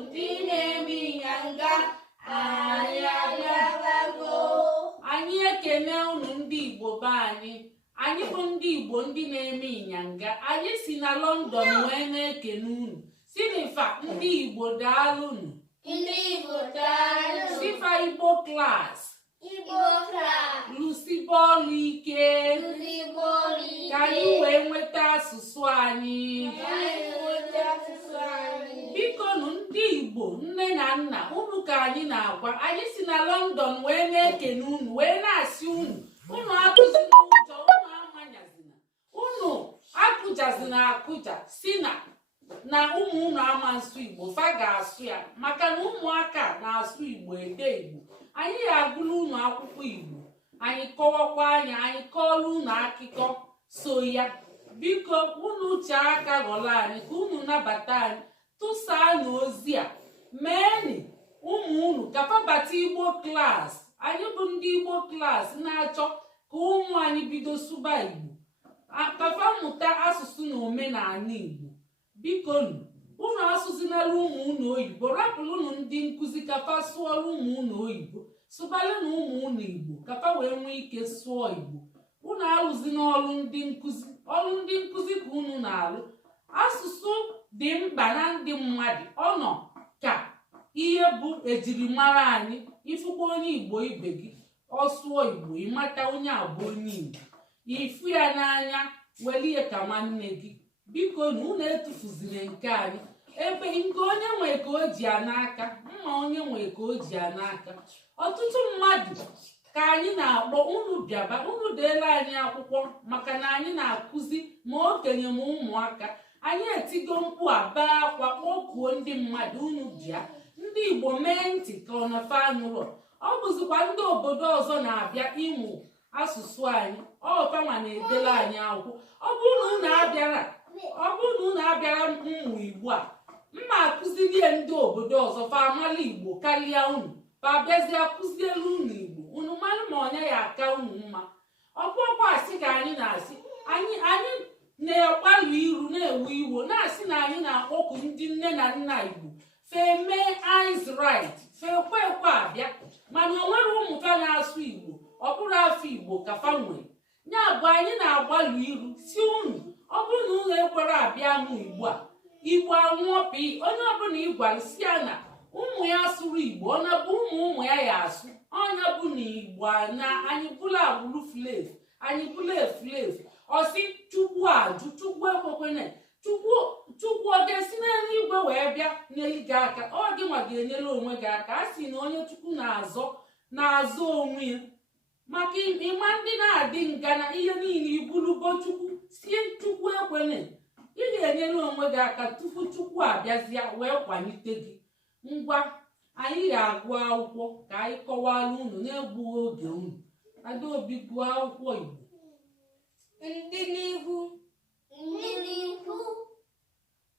ndị na-eme ịnyanga, anyị abịabago. Anyị ekene unu ndị Igbo be anyị. Anyị bụ ndị Igbo ndị na-eme ịnyanga. Anyị si na London wee na-ekene unu. Sinifa ndị Igbo daalụnụ. Ndị Igbo daalụ. Sifa Igbo class. Igbo class. Lụsi bọọlụ ike. Lụsi bọọlụ ike. Ka anyị wee nweta asụsụ anyị. Biko nụ ndị Igbo nne na nna unu ka anyị na-agwa. Anyị si na London wee na-ekene unu wee na-asị unu akụzina ụjọ, unu amanyazina, unu akụjazina akụja si na ụmụ unu ama nsụ Igbo fa ga-asụ ya, maka na ụmụaka na-asụ Igbo ede Igbo. Anyị ga-agụla unu akwụkwọ Igbo, anyị kọwakwa anya, anyị kọọla unu akụkọ so ya. Biko unu uche aka ghọrọ anyị ka unu nabata anyị, tụsaa n'ozi a, meeni ụmụ unu ka fabata Igbo klaasị. Anyị bụ ndị Igbo klaasị na-achọ ka ụmụ anyị bido sụba Igbo, kafa mmụta asụsụ na omenala Igbo. Biko unu asụzinala ụmụ unu oyibo, rapụrụ unu ndị nkụzi kafa sụọrọ ụmụ unu oyibo, sụbala na ụmụ unu Igbo kafa wee nwee ike sụọ Igbo. Unu alụzi n'ọrụ ndị nkụzi, ọrụ ndị nkụzi ka unu na-alụ. Asụsụ dị mkpa na ndị mmadụ, ọ nọ ka ihe bụ ejirimara anyị. Ifụkwa onye Igbo ibe gị ọ sụọ Igbo, ịmata onye abụ onye Igbo, ifu ya n'anya, welie ka nwanne gị. Biko na unu etufuzire nke anyị, ebe nke onye nwe ka o ji ya n'aka, mma onye nwe ka o ji ya n'aka. Ọtụtụ mmadụ ka anyị na-akpọ unu bịaba, unu deela anyị akwụkwọ, maka na anyị na-akụzi ma okenye ma ụmụaka. Anyị etigo mkpu aba akwa kpọkuo ndị mmadụ, unu bịa. Ndị Igbo mee ntị ka ọ na-fa nụrụ. Ọ bụzikwa ndị obodo ọzọ na-abịa ịmụ asụsụ anyị, ọfanwa na-edela anyị akwụkwọ. Ọ bụrụ na unu abịara mmụ Igbo a, mma akụzilie ndị obodo ọzọ fa amala Igbo karịa unu, fa bịazie akụzielu unu Igbo, unu malụ ma onye ya aka unu mma. Ọkpụkpọ asị ka anyị na-asị, anyị na-agbalụ iru na-ewu iwo na-asị na anyị na-akpọku ndị nne na nna Igbo feme eyes right, fekwe abịa, mana o nwere ụmụka na-asụ Igbo, ọ bụrụ afọ Igbo ka fa nwere. Ya bụ anyị na-agbalụ iru si unu, ọ bụrụ na unu ekwere abịa mụ Igbo a, Igbo anwụọpị onye ọbụla ịgwara si ya na ụmụ ya sụrụ Igbo, ọ na bụ ụmụ ya ya asụ, onye bụ na Igbo na anyị bụla agbụrụ flev, anyị bụla eflev. Ọsị Chukwu ajụ, Chukwu ekwekwene, Chukwu ọ ga-esi n'eluigwe wee bịa nyeli gị aka, ọ gị nwa ga-enyere onwe gị aka. A sị na onye Chukwu na-azọ onwe ya, maka ịma ndị na-adị nga na ihe niile ibulugo Chukwu sie Chukwu ekwene, ị ga-enyere onwe gị aka tupu Chukwu abịazịa wee kwalite gị. Ngwa anyị ga-agụ akwụkwọ ka anyị kọwara unu na-egbughị oge unu. Adaobi gụọ akwụkwọ Igbo. Ndị n'ihu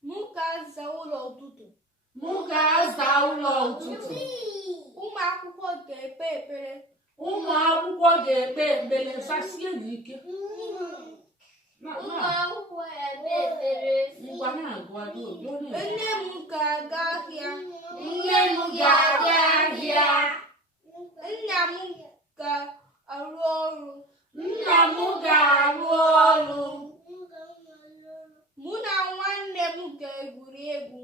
mụ ga-aza ụlọ ụtụtụ. Ụmụ akwụkwọ ga-ekpe ekpere. Fasie n'ike. Ụmụ akwụkwọ ga-ekpe ekpere. Nne m ga-aga ahịa. Nna m ga-arụ ọrụ. Mụ na nwanne m ga-egwuri egwu.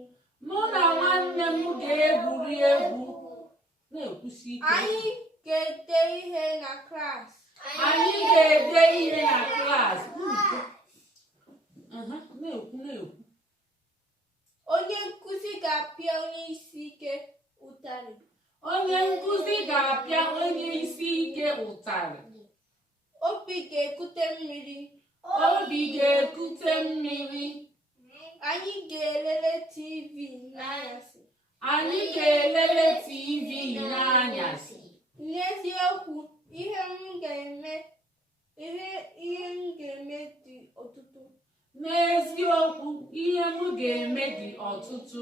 Anyị ga-ede ihe na klaasị. Onye nkụzi ga-apịa onye isi ike ụtarị. Obi ga-ekute mmiri. Anyị ga-elele TV n'anyasị. N'eziokwu, ihe m ga-eme dị ọtụtụ.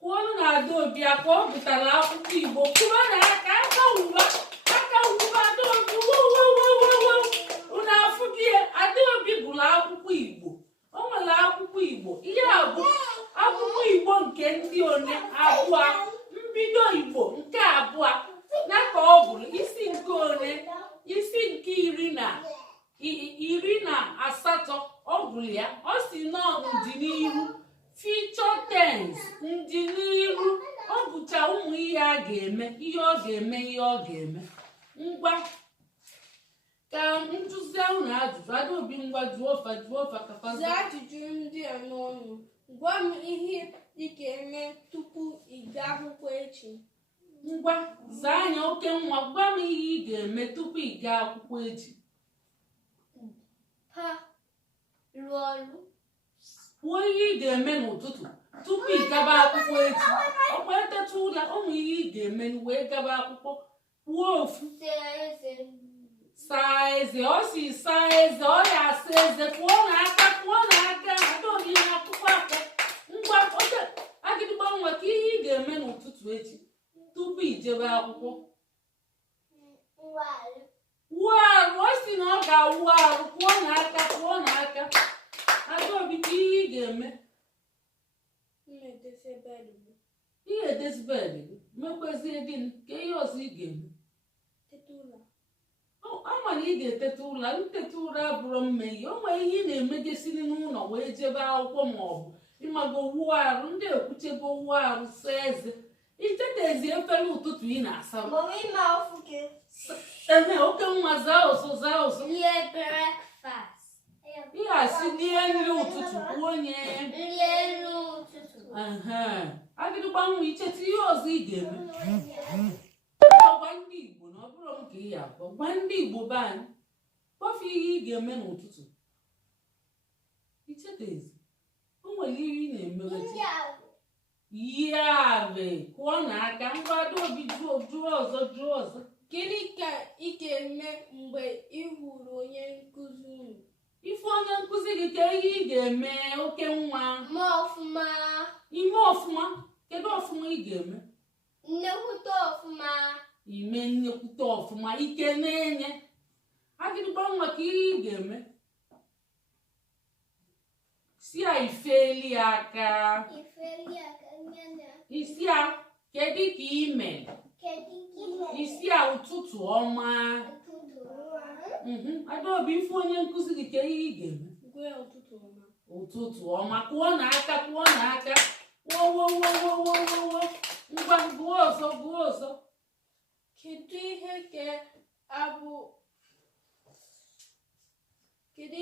Kwụọnụ na Adaobi ka ọ gụtara akwụkwọ Igbo, kwụọ na aka wuba Adaobi. Unu afụ gị, Adaobi gụrụ akwụkwọ Igbo, o nwere akwụkwọ Igbo. Ihe a bụ akwụkwọ Igbo nke nke ndị one abụọ mbido Igbo nke abụọ na ka ọ bụrụ isi nke one isi nke iri na asatọ ọ bụrụ ya ọ si nọ ndịnihu future tense ndịnihu ọ bụcha ụmụ ihe a ga-eme ihe ọ ga-eme ihe ọ ga-eme ngwa ka ntụzi ahụ na ajụjụ Adaobi ngwa jụọ ọfa kafa zaa ajụjụ ndị a n'ọnụ. Gwa m ihe ị ga-eme tupu ị gaa akwụkwọ echi. ngwa zaa anya oke nwa gwa m ihe ị ga-eme tupu ị gaa akwụkwọ echi. Rụọ ọrụ. Kwuo ihe ị ga-eme n'ụtụtụ tupu ị gaba akwụkwọ echi. Ọkwa eteta ụla ụmụ ihe ị ga-eme wee gaba akwụkwọ. Kwuo ofu. Saa eze ọ si saa eze ọ ya asa eze pụọ n'aka Adaobi na akwụkwọ aka ngwa oge agịdịgba nwa ka ihe ị ga-eme n'ụtụtụ echi tupu ị jebe akwụkwọ. Wuo arụ ọ si na ọ ga-awụ arụ pụọ n'aka Adaobi ka ihe ị ga-eme ihe edezi bedị gị mekwezie gịnị ka ihe ọzọ ị ga-eme. Ama na ị ga-eteta ụra nteta ụra abụrụ mmehie o nwere ihe ị na-emegesiri n'ụlọ wee jebe akwụkwọ maọbụ ịmago wuo arụ ndị ekwuchego wuo arụ saa eze itetezi efere ụtụtụ ị na-asa oke nwa zaa ụzọ ihe asị lie nri ụtụtụ kwuo onye agịdịgba nwa icheta ihe ọzọ ị ga-eme. Gwa ndị Igbo na ọ bụrụ m ka ị ya abụọ gwa ndị Igbo be anyị kpọfụ ihe ị ga-eme n'ụtụtụ ichetezi o nwere ihe ị na-emewechi ihe abe kụọ n'aka ngwa Adaobi jụọ ọzọ. Gịnị ka ị ga-eme mgbe ị hụrụ onye nkụzi unu? Ife onye nkụzi gị ka ihe ị ga-eme oke nwa ime ọfụma kedu ọfụma ị ga-eme? Nnekwute ọfụma. Ime nnekwute ọfụma ike na-enye agịdịgba nwa ka ihe ị ga-eme si a ifeli aka isi a kedu ka ime isi a ụtụtụ ọma. Adaobi ife onye nkụzi gị ka ihe ị ga-eme ụtụtụ ọma kụọ n'aka wo ngwa gụọ ọzọ. Kedu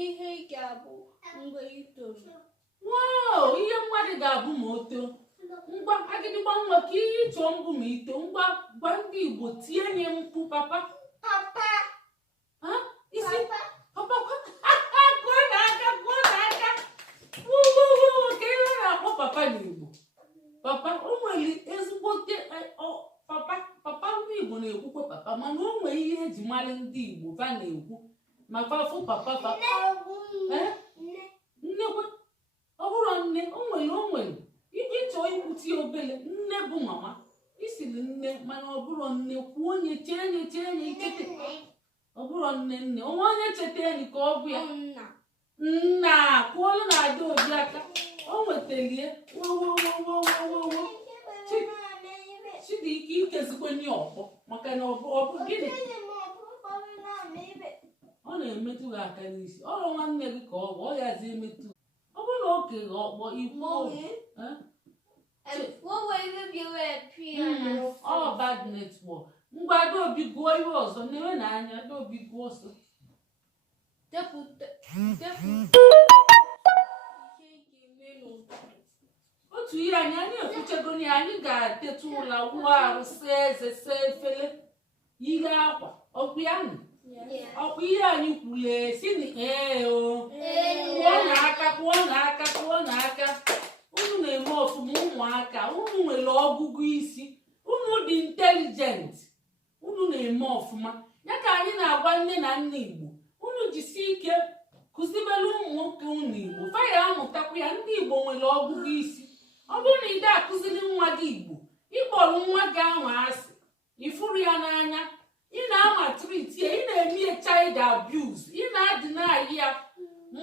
ihe ị ga-abụ mgbe ị toro? Ihe mmadụ ga-abụ ma o too. Ngwa agịdịgba nwa ka ihe ịchọ mbụ ma ito ngwa gwa ndị Igbo tie nye mkpu papa isi papa gụọ n'aka ka ihe na-akpọ papa n'Igbo. Papa o nwere ezigbote papa ndị Igbo na-ekwukwe papa mana o nwere ihe eji mara ndị Igbo va na-ekwu ma fafụ papa nnekwe ọ bụrụ nne o nwere ịchọ ikwuti obele nne bụ mama isiri nne mana ọ bụrụ nne kwuo onye chee nye ikete ọ bụrụ nne onwe onye cheta enyi ka ọ bụ ya nna kwuolu na Adaobi aka o nwetalie Chidike ikezikwenye ọkpọ maka na ọ bụ gịnị ọ na-emetụ gị aka n'isi ọrụ nwanne gị ka ọ yazi emetụ ọ bụrụ na okenye ọkpọ ikwu ọ bad network. Ngwa Adaobi gụọ ihe ọzọ na-enwe n'anya Adaobi gụọ ọsọ otu ihe anyị ekwuchego na anyị ga-ateta ụla wuo arụ saa eze saa efere ihe akwa ọkwa ihe anyị kwule si kwuo n'aka unu na-eme ọfụma ụmụaka unu nwere ọgụgụ isi unu dị intelijent unu na-eme ọfụma ya ka anyị na-agwa nne na nna Igbo unu jisi ike kụzibere ụmụ nwoke unu Igbo faya amụtakwa ya ndị Igbo nwere ọgụgụ isi ọ bụrụ na ị ga-akụziri nwa gị Igbo ịkpọrọ nwa gị ahụ asị ifuru ya n'anya ị na-ama triti ị na-eme child abuse ị na-adịna ya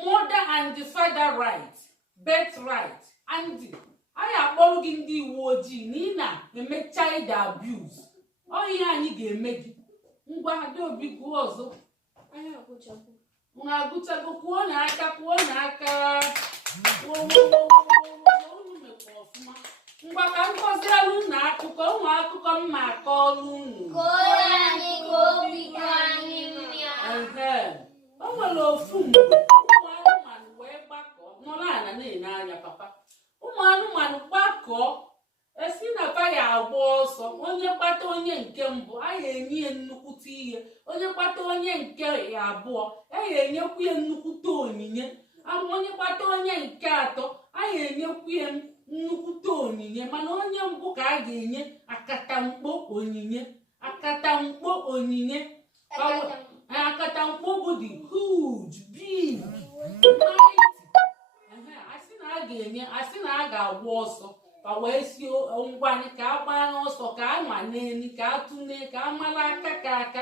mother and father right birth right and anyị akpọrọ gị ndị uwe ojii na ị na-eme child abuse. Ọ ihe anyị ga-eme gị. Ngwa Adaobi kwuo ọzọ. Na-agụchago kwuo n'aka unu mekwa ọfụma. Ngwa ka m kọzielu unu akụkọ mma akọọlụ unu. O nwere ofu mgbe ụmụ anụmanụ wee gbakọọ nọrọ ala na-ene anya papa. Ụmụ anụmanụ gbakọọ esi na fa ya agba ọsọ. Onye kpata onye nke mbụ a ya enye ya nnukwute ihe. Onye kpata onye nke abụọ a ya enyekwu ya nnukwute onyinye. Onye kpata onye nke atọ a ya enyekwu ya nnukwute onyinye. Mana onye mbụ ka a ga-enye akatamkpo onyinye. Akatamkpo bụ the huge big mighty. Asị na a ga-agba ọsọ ka wee si ngwanị ka a gbaa n'ọsọ ka a nwa n'eni ka a tụne ka a mara aka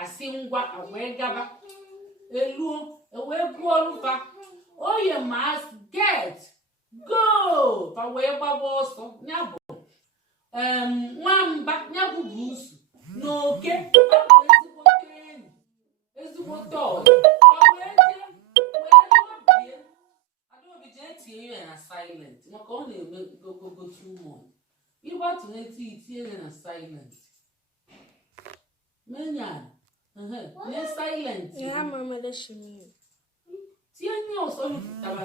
asị ngwa wee gaba eluo wee buo olufa oye mas get go ka wee gbaba ọsọ ya bụ nwamba ya bụ buusu na oke ezigbote ọyị ka wee jee wee Adaobi jee tinye ya na silent maka ọ na-eme gogogo too much. Ịgbatu na-eti itinye na silent. Menya ne silent. Tinye nye ọsọ lụpụtara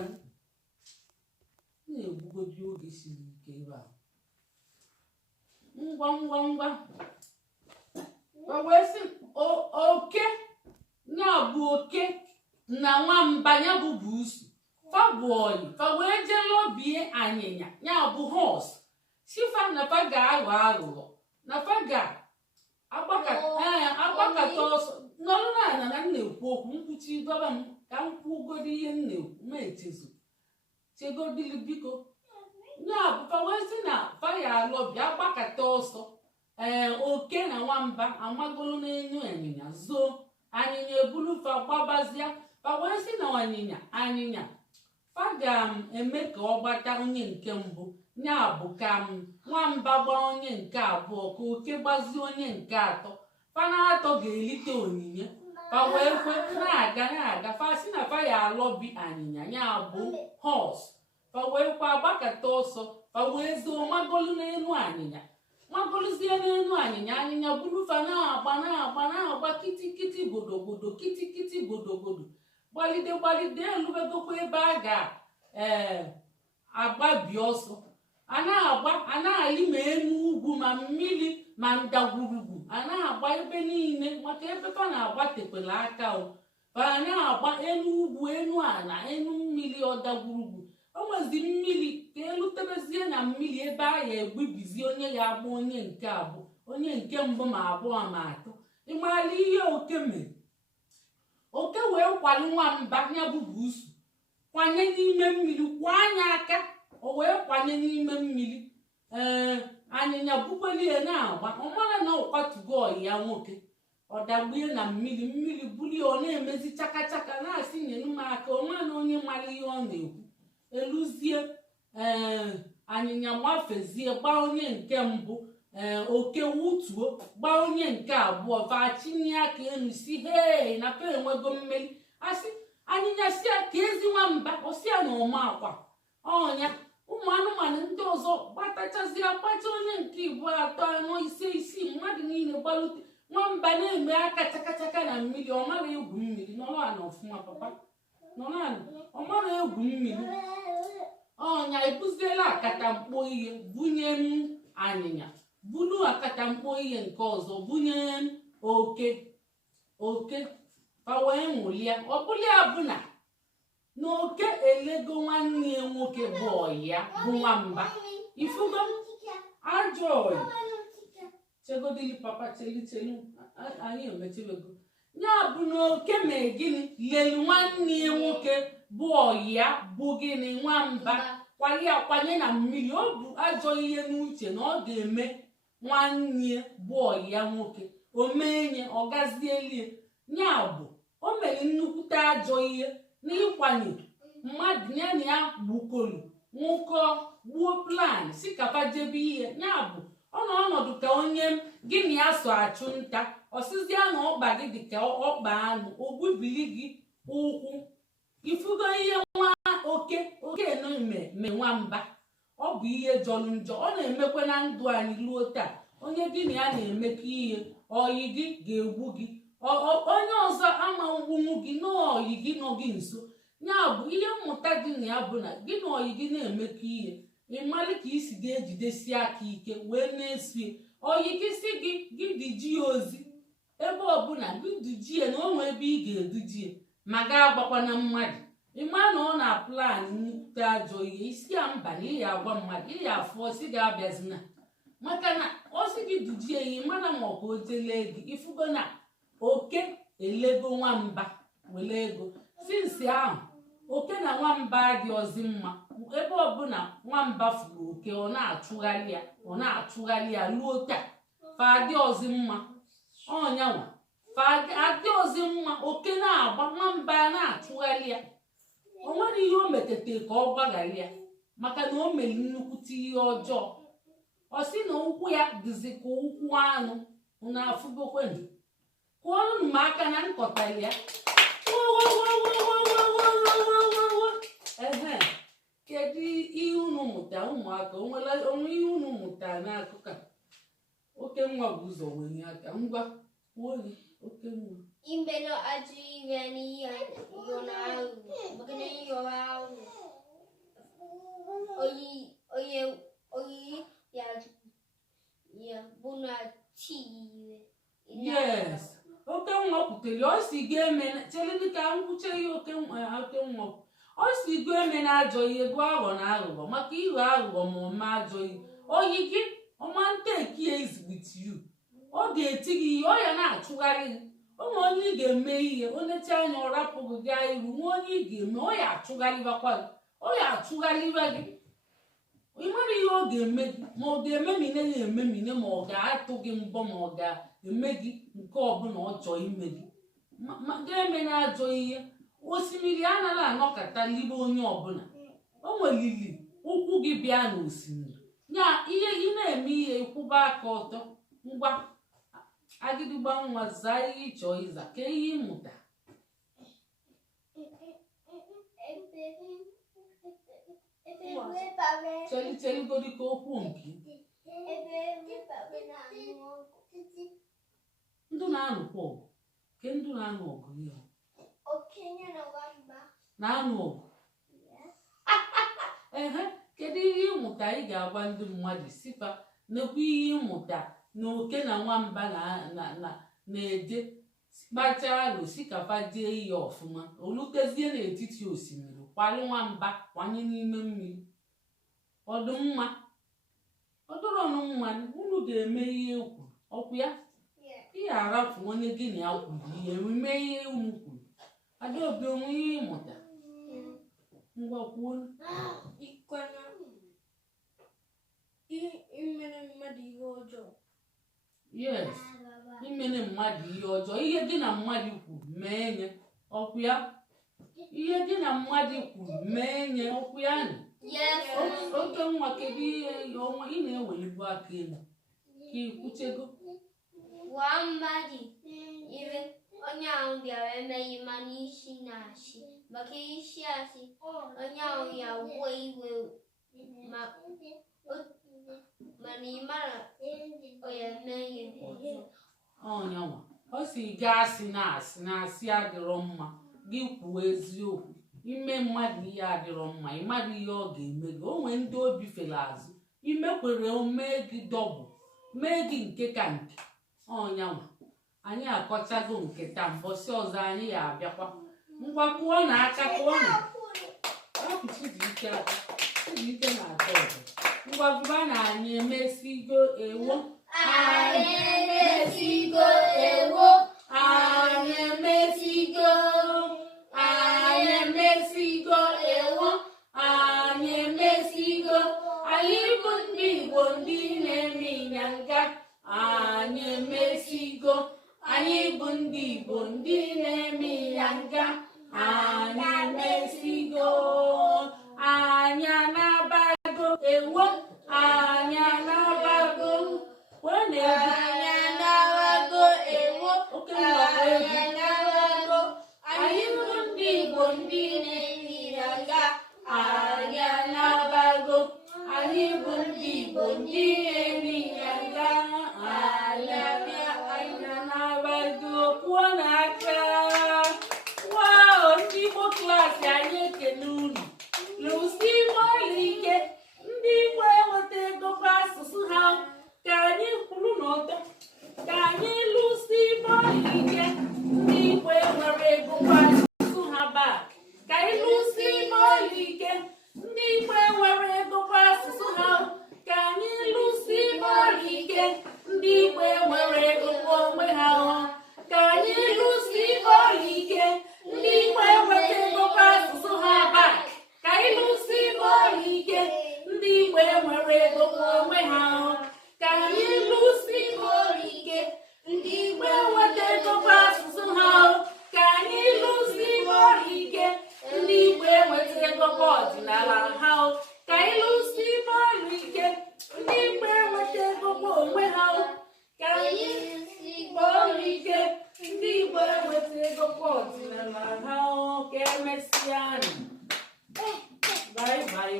na-egbugodi oge siri ike ebe a. Ngwa wee sị oke na-abụ oke na nwamba ya bụ buusu fa bụ ọyị fa wee jee lọbie anyịnya ya bụ horse. Sifa na fa ga-aghọ aghụghọ na fa ga-agbakọta ọsọ nọrọ n'ala na na-ekwu okwu mkpuchi dọba m ka m kwugodi ihe m na-ekwu ma echezo chegodili biko ya bụ fa wee sị na fa ya alọbịa agbakọta ọsọ. Oke na nwamba amagolu n'enyo anyịnya zoo anyịnya ebulu fa gbabazịa fa wee sị na anyịnya fa ga-eme ka ọ gbata onye nke mbụ ya bụ ka nwamba gbaa onye nke abụọ ka oke gbazie onye nke atọ. Fa na-atọ ga-elite onyinye fa wee kwe na-aga fa sị na fa ya alọbi anyịnya ya bụ horse. Fa wee kwa agbakọta ọsọ fa wee zoo magolu n'elu anyịnya magoluzie n'elu anyịnya buru fa na-agba kitikiti godogodo kitikiti godogodo gbalide elubegokwa ebe a ga-agbabi ọsọ. A na-alị ma enu ugwu ma mmiri ma ndagwurugwu a na-agba ebe niile maka ebe fa na-agba tekwere aka fa na-agba enu ugwu enu ala enu mmiri ọdagwurugwu. O nwezi mmiri ka elutebezie na mmiri ebe a ya egbibizi onye ya agba onye nke abụọ onye nke mbụ ma abụọ ma atọ. Ịmara ihe oke mere oke wee kwali nwamba ya bụ buusu kwanye n'ime mmiri kwụọ anya aka o wee kwanye n'ime mmiri. Anyịnya bukwelie na-agba ọ mara na ọkwatugo ọyị ya nwoke ọ dagbue na mmiri bulie ọ na-emezi chaka na-asị nyelu m aka onwe na onye mara ihe ọ na-ekwu. Eluzie anyịnya gbafezie gbaa onye nke mbụ. Oke wutuo gbaa onye nke abụọ vachinye aka enu si hei na fa enwego mmeri. Asị anyịnya si ka ezi nwamba ọsịa na ọma akwa ọnya. Ụmụ anụmanụ ndị ọzọ gbatachazie akpacha onye nke igbo atọ anọ ise isii mmadụ niile gbalute. Nwamba na-eme aka chakachaka na mmiri ọ mara egwu mmiri nọrọ ala ọfụma papa nọrọ ala ọ mara egwu mmiri. Ọnya ebuziela akatamkpo ihe bunye m anyịnya bulu akatamkpo ihe nke ọzọ bunye m oke fa wee nwụlia. Ọ bụla bụ na oke elego nwanne ya nwoke bụ ọyị ya bụ nwamba. Ifugo ajọ ọyị chegodili papa chelu anyị emechewego ya bụ na oke mee gịnị lelu nwanne ya nwoke bụ ọyị ya bụ gịnị nwamba kwanye na mmiri. Ọ bụ ajọ ihe n'uche na ọ ga-eme nwanne bụ ọyị ya nwoke o menye ọ gazielie ya bụ o mere nnukwute ajọ ihe n'ịkwanye mmadụ ya na ya gbukolu nwụkọ gbuo plan plan si kapa jebe ihe ya bụ ọ nọ ọnọdụ ka onye gị na ya so achụ nta ọsịzịa na ọkpa gị dị ka ọkpa anụ ogbubili gị ụkwụ ifugo ihe nwa oke me nwamba ọ bụ ihe jọrọ njọ ọ na-emekwa na ndụ anyị ruo taa onye gị na ya na-emekọ ihe oyi gị ga-egbu gị onye ọzọ ama mgbunwu gị na oyi gị nọ gị nso ya bụ ihe mmụta dị na ya bụ na gị na oyi gị na-emekọ ihe ịmalị ka isi ga-ejidesi aka ike wee na-esie oyi gị si gị diji ya ozi ebe ọbụla gị dujie na onwe ebe ị ga-edujie ma ga-agbakwana mmadụ ịma na ọ na-aplan nnukwute ajọ ihe isi ya mba na ihe agwa mmadụ ihe afọ osi ga-abịazina maka na osi gị dujie ya ịmana ma ọ ka o jelee gị ifugo na oke elego nwamba were ego sinsi ahụ oke na nwamba dị ọzi mma ebe ọbụla nwamba furu oke ọ na-achụgharị ya ruo taa fadị ọzi mma ọnyanwa fadị ọzi mma oke na-agba nwamba na-achụgharị ya o nwere ihe o metete ka ọ gbaghara ya maka na o mere nnukwute ihe ọjọọ ọ sị na ụkwụ ya dịzi ka ụkwụ anụ na-afụgokwenụ kụọnụ m aka na nkọtara ya ehe kedu ihe unu mụta ụmụaka onwe ihe unu mụta n'akụkọ oke nwa bụ ụzọ nwere aka ngwa kwuo gị oke nwa Imbelo ajive ni yonau, magana yonau. Oyi ya buna tii. Yes. Oke nwa kwutere o si ga-eme chelede ka nkwuche ihe oke nwa o si ga-eme na ajọ ihe bụ aghọ na aghụghọ maka iwe aghụghọ ma ọma ajọ ihe oyi gị ọma nteki is with you ọ ga-eti gị ihe ọ ya na-achụgharị gị ụmụ onye ị ga-eme ihe onyecha anya ọ rapụghị gaa iru nwa onye ị ga-eme ọ ya achụgharịbakwa gị ọ ya achụgharịba gị ị mara ihe ọ ga-eme gị ma ọ ga-ememine ya ememine ma ọ ga-atụ gị mbọ ma ọ ga-eme gị nke ọbụla ọ chọọ ime gị ma ga-eme na ajọ ihe osimiri anaghị anọkọta libe onye ọbụla o nwelili ụkwụ gị bịa n'osimiri ya ihe ị na-eme ihe ịkwụba aka ọtọ ngwa agịdịgba nwa zaa ihe ịchọ ịza ka ihe ịmụta chelicheligodị ka okwu nke ndụ na-anụkwa ọgụ ke ndụ na-anụ ọgụ ihe na-anụ ọgụ ehe kedu ihe ịmụta ị ga-agwa ndị mmadụ sifa nekwa ihe ịmụta na oke na nwamba na-eje kpachara osikapa jee ihe ọfụma olutezie n'etiti osimiri kwali nwamba kwanye n'ime mmiri ọdụmma ọdụrọnụ mma unu ga-eme ihe kwuru ọkwụ ya ihe arafu onye gị na ya kwuru ihe emume ihe unu kwuru Adaobi onwe ihe ịmụta ngwa kwuo imere mmadụ ihe ọjọọ yes imere mmadụ ihe ọjọọ ihe gị na mmadụ kwuru mee nye ọkwụ ya ihe gị na mmadụ kwuru mee nye ọkwụ ya nị oke nwa kedu ihe ọnwa ị na-ewelibu aka elu ka ikwuchego gwa mmadụ ire onye ahụ bịara emeghị mana isi na-asị maka isi asị onye ahụ ya wuo iwe mana ị mara onye emeghị ọnyanwa ọ si gaa asị na-asị adịrọ mma gị kwuo eziokwu ime mmadụ ihe adịrọ mma ị mara ihe ọ ga-eme gị o nwee ndị obi fere azụ imekwere mee gị dọbụ mee gị nke ka nke ọnyanwa anyị akọchago nke taa mbọsị ọzọ anyị ya abịakwa ngwa kụọ na aka kụọ na Chidike na-atọ ọzọ ngwa gụba na anyị emesigo ewo anyị emesigo ewo anyị emesigo ewo anyị emesigo anyị bụ ndị Igbo ndị na-eme ịnyanga anyị emesigo anyị bụ ndị Igbo ndị na-eme ịnyanga anyị emesigo anyị anabago ewo bụ ndị Igbo ndị eri ya nga alabịa anyị na-abago kwuo n'aka wao ndị Igbo klaasị anyị ekene unu lụsi ọlụ ike ndị Igbo enweta ego kwa asụsụ ha ka anyị kwuru n'ọtọ ka anyị lụsi ọlụ ike ndị Igbo enwere ego kwa asụsụ ha baa ka anyị lụsi ọlụ ike ndị Igbo enwere ego kwa asụsụ ha ka anyị lụsi ọlụ ike ndị Igbo enwere ego kwa onwe ha ka anyị lụsi ọlụ ike ndị Igbo enweta ego kwa asụsụ ha baa ka anyị lụsi ọlụ ike ndị Igbo enwere ego kwa onwe ha ka anyị lụsi ọlụ ike ndị Igbo enweta ego kwa asụsụ ha ka anyị lụsi ọlụ ike ndị Igbo enweta ego kwa ọdịnala ha ka anyị lụsi ọlụ ike ndị Igbo enweta ego kwa onwe ha ka anyị lụsi ọlụ ike ndị Igbo enweta ego kwa ọdịnala ha ka emesịa anyị. Bye bye.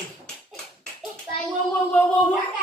Bye. Whoa, whoa, whoa, whoa, whoa.